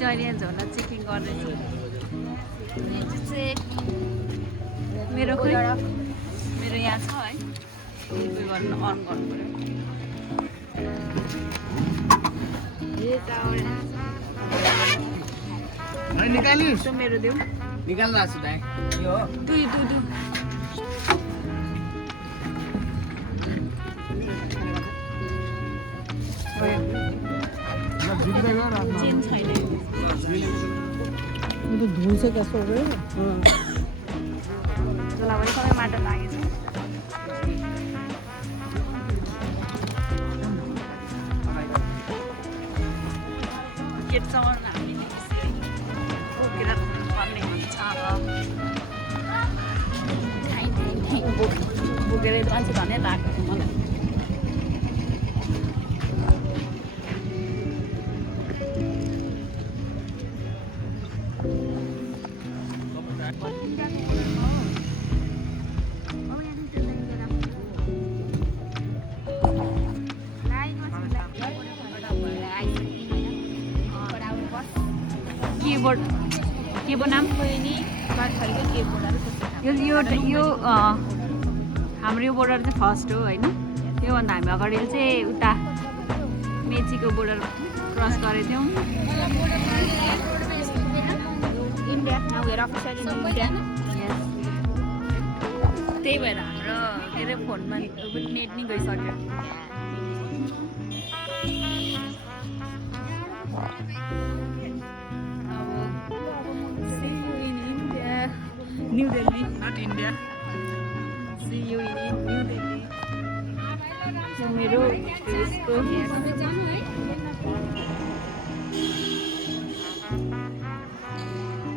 चाहिँ अहिले झोला चेकिङ गर्दैछु मेरो मेरो यहाँ छ है उयो गर्नु अन गर्नु भाइ निकालिस् पर्यो मेरो देऊ निकाल्न आछु भाइ यो दु चेन छैन तो धुल से कैसे हो गए झोला पनि सबै माटो लागेछ गेटसम्म हामीले बोकेर पर्ने हुन्छ र बोकेर मान्छे धनै लाग्छ मलाई के बनाम यो हाम्रो यो बोर्डर चाहिँ फर्स्ट हो होइन योभन्दा हामी अगाडि चाहिँ उता मेचीको बोर्डर क्रस गरेको थियौँ त्यही भएर हाम्रो के अरे फोनमा नेट नै गइसक्यो New Delhi, not India. See you in New Delhi. So मेरो इसको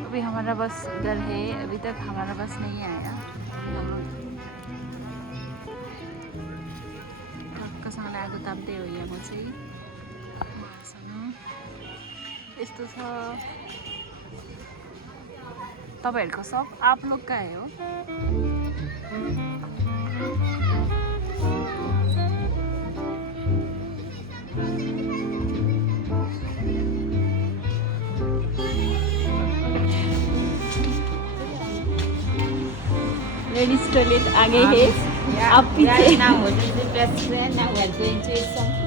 अभी हमारा बस इधर है अभी तक हमारा बस नहीं आया कसँग आएको ताप्दै हो यहाँ म चाहिँ यस्तो छ तपाईहरुको सब आप लोग का है हो लेडीज टॉयलेट आगे है आप पीछे now what is the best friend now we are going to eat something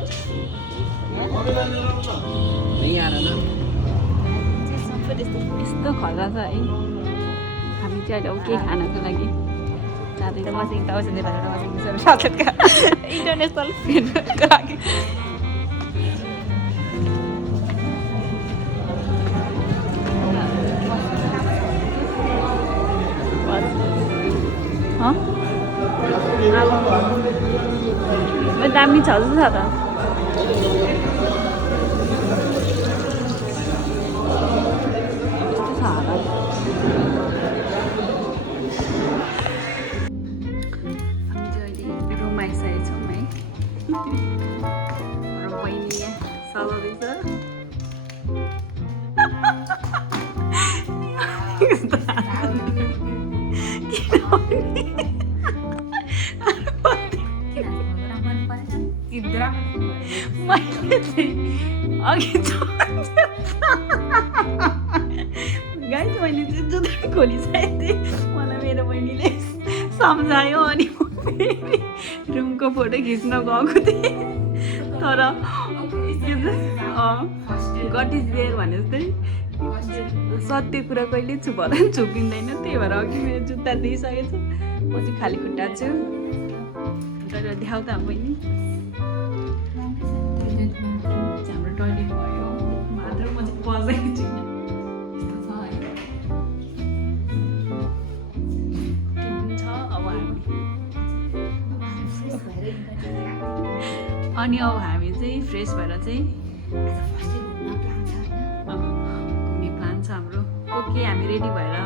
नहीं आ रहा ना यस्तो खजा छ है हामी चाहिँ अहिले के खानको लागि इन्टरनेसनल फ्रेन्डको लागि दामी छ जस्तो छ त मैले चाहिँ अघि गाइस मैले चाहिँ जुत्ता खोलिसकेको थिएँ मलाई मेरो बहिनीले सम्झायो अनि म फेरि रुमको फोटो खिच्न गएको थिएँ तर गट इज देयर भने जस्तै सत्य कुरा कहिले छुपाउँदा पनि छुपिँदैन त्यही भएर अघि मेरो जुत्ता दिइसकेको छु म चाहिँ खाली खुट्टा छु तर देखाउ त बहिनी हाम्रो टोइलेट भयो मात्र म चाहिँ पस्दैन छुइनँ यस्तो छ है छ अब अनि अब हामी चाहिँ फ्रेस भएर चाहिँ घुम्ने प्लान छ हाम्रो ओके हामी रेडी भएर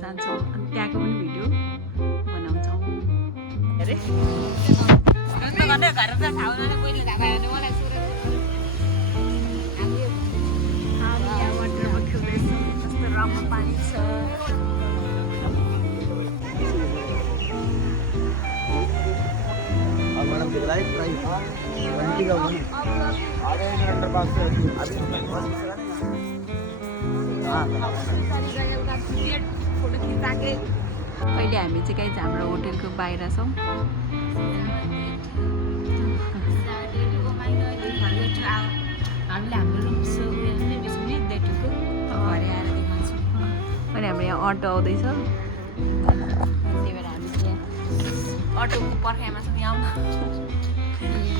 जान्छौँ अनि त्यहाँको पनि भिडियो बनाउँछौँ अरे वाटरमा खेल्दैछु कस्तो राम्रो पानी छ मैडम दिख रहा है अहिले हामी चाहिँ कहीँ हाम्रो होटेलको बाहिर छौँ हामीले हाम्रो रुम घरे आएर देखाउँछु अनि हाम्रो यहाँ अटो आउँदैछ त्यही भएर हामी चाहिँ यहाँ अटोको पर्खाइमा छौँ यहाँ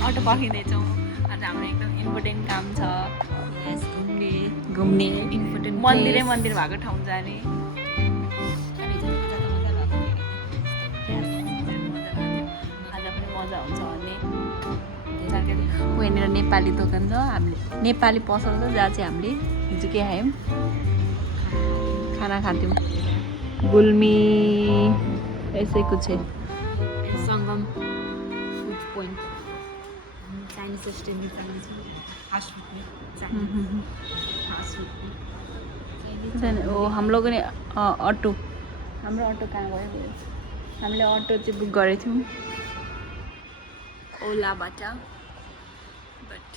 अटो पर्खिँदैछौँ आज हाम्रो एकदम इम्पोर्टेन्ट काम छ घुम्ने इम्पोर्टेन्ट मन्दिरै मन्दिर भएको ठाउँ जाने आज पनि मजा हुन्छ भन्ने यहाँनिर नेपाली दोकान छ हामीले नेपाली पसल छ जहाँ चाहिँ हामीले हिजो के खायौँ खाना खान्थ्यौँ गुल्मी ऐसे कुछ है Sangam food point Chinese restaurant fast food ओ हम लोगों ने अटो हाम्रो अटो कहाँ गयो हामीले अटो चाहिँ बुक गरेको थियौँ ओलाबाट बट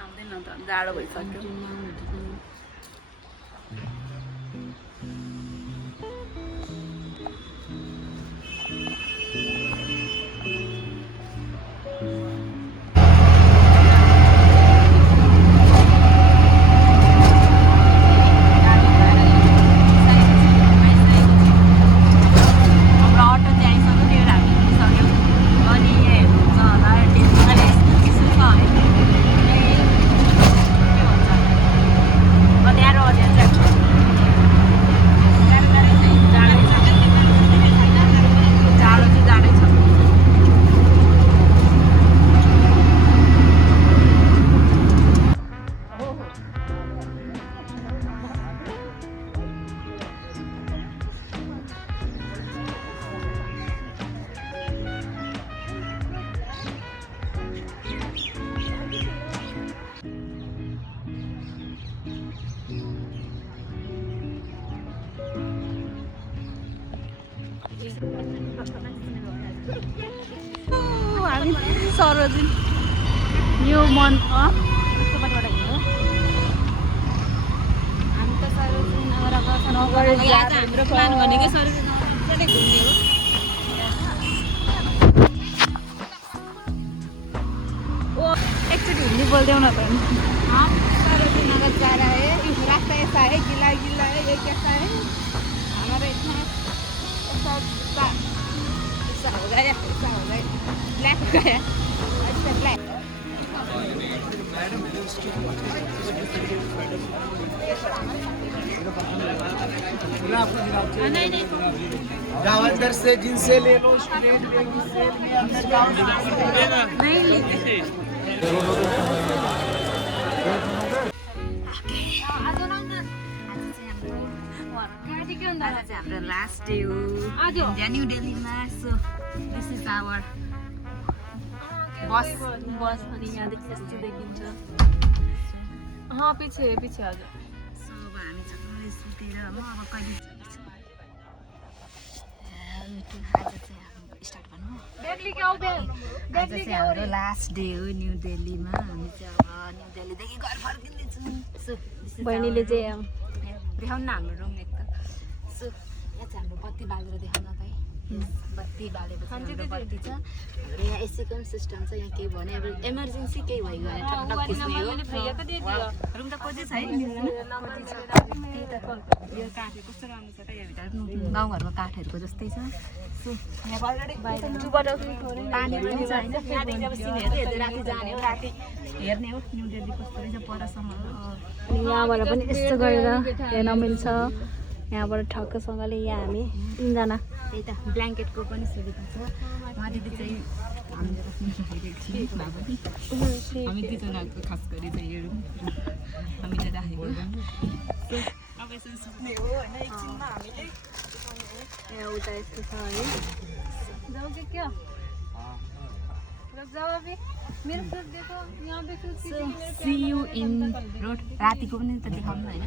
आउँदैन त जाडो भइसक्यो हामी सरोजिन यो मन कस्तोबाट हिँड्यो हामी त सरोजिन हाम्रो प्लान भनेकै सरोजिन घुम्ने हो एकचोटि हिन्दी बोल्दैौ न त हम सरोजिन नगर जा रहा है रास्ता ऐसा है गीला गीला है ये कैसा है हमारा इतना ऐसा हो गया ऐसा हो गया ब्लैक हो गया अच्छा ब्लैक जावंदर से जिनसे ले लो स्टूडेंट सेल में अंदर जाओ नहीं लेते आज चाहिँ हाम्रो लास्ट डे हो इन्डिया न्यू दिल्लीमा सो दिस इज आवर बस बस अनि यहाँदेखि यस्तो देखिन्छ पछि पछि हजुर सो अब हामी चाहिँ सुतेर हो अब कहिले आज चाहिँ हाम्रो स्टार्ट गर्नु आज चाहिँ हाम्रो लास्ट डे हो न्यू दिल्लीमा हामी चाहिँ अब न्यू दिल्लीदेखि घर फर्किँदैछौँ सो बहिनीले चाहिँ देखाउनु न हाम्रो रुम एक त सो यहाँ चाहिँ हाम्रो बत्ती बालेर देखाउन त है बत्ती बालेपछि हाम्रो बत्ती छ हाम्रो यहाँ एसीको पनि सिस्टम छ यहाँ केही भने अब इमर्जेन्सी केही भयो भने ठक्क खिच्ने हो रुम त कोही छ है त्यही त यो काठहरू कस्तो राम्रो छ त यो भित्र गाउँघरको काठहरूको जस्तै छ सो यहाँ पानी पनि छ होइन त्यहाँदेखि अब सिन हेर्दै हेर्दै राति जाने हो राति हेर्ने हो न्यू दिल्ली कस्तो रहेछ परसम्म अनि यहाँबाट पनि यस्तो गरेर हेर्न मिल्छ यहाँबाट ठक्कसँगले यहाँ हामी तिनजना त्यही त ब्ल्याङ्केटको पनि सुविधा छ उहाँ दिदी चाहिँ हामीले हामी दुईजनाको खास गरी चाहिँ यो रुम हामीले राखेको अब यसरी सुत्ने हो होइन एकछिनमा हामीले यहाँ उता यस्तो छ है जाउँ कि क्या सी यु इन रोड रातिको पनि त देखाउनु होइन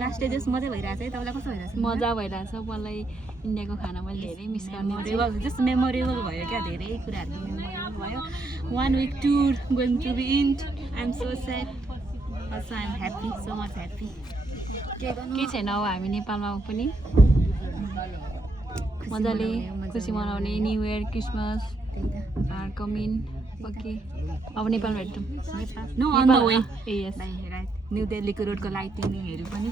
लास्ट डे जस मजा भइरहेछ है तपाईँलाई कस्तो भइरहेछ मजा भइरहेछ मलाई इन्डियाको खाना मैले धेरै मिस गर्ने मेमोरेबल जस्तो मेमोरेबल भयो क्या धेरै कुराहरू मेमोरेबल भयो 1 week tour going to be end I'm so sad also I'm happy so much happy केही छैन अब हामी नेपालमा पनि मजाले खुसी मनाउने New Year Christmas are coming okay अब नेपालमा भेटौँ no on the way yes New दिल्लीको रोडको लाइटिङहरू पनि